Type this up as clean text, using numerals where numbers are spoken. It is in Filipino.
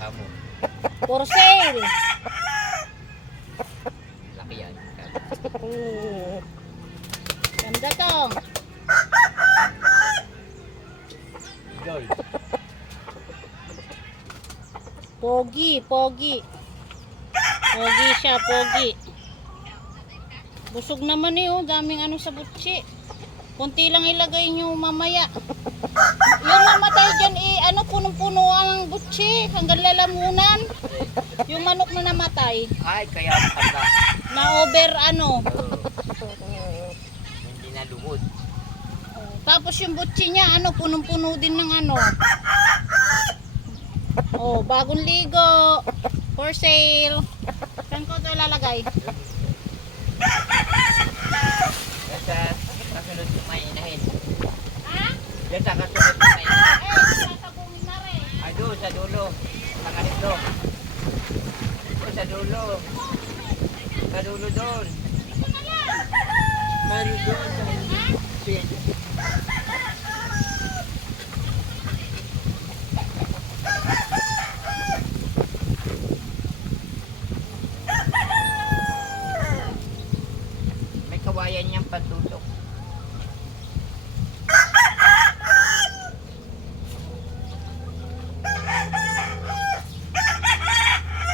Amo. For sale. Laki yan. Ganda tong. Gold. Pogi, pogi. Pogi siya, pogi. Busog naman eh, oh. Daming ano sa butsi. Kunti lang ilagay nyo mamaya. Yung namatay dyan eh, ano, punong-puno ang butsi. Hanggang lalamunan. Yung manok na namatay. Ay, kaya matanda. Na over ano. Hindi na lumod. Tapos yung butsi niya, ano, punong-puno din ng ano. Oh, bagong ligo. For sale. Saan ko ito ilalagay? Yan sa kasunod yung may inahin. Ha? Yan sa kasunod yung may inahin. Sasabungin na rin. Ay, doon sa dulo. Sa kanito. Doon sa dulo. Sa dulo doon. Meron doon. Sige. May kawayan niyang patutok.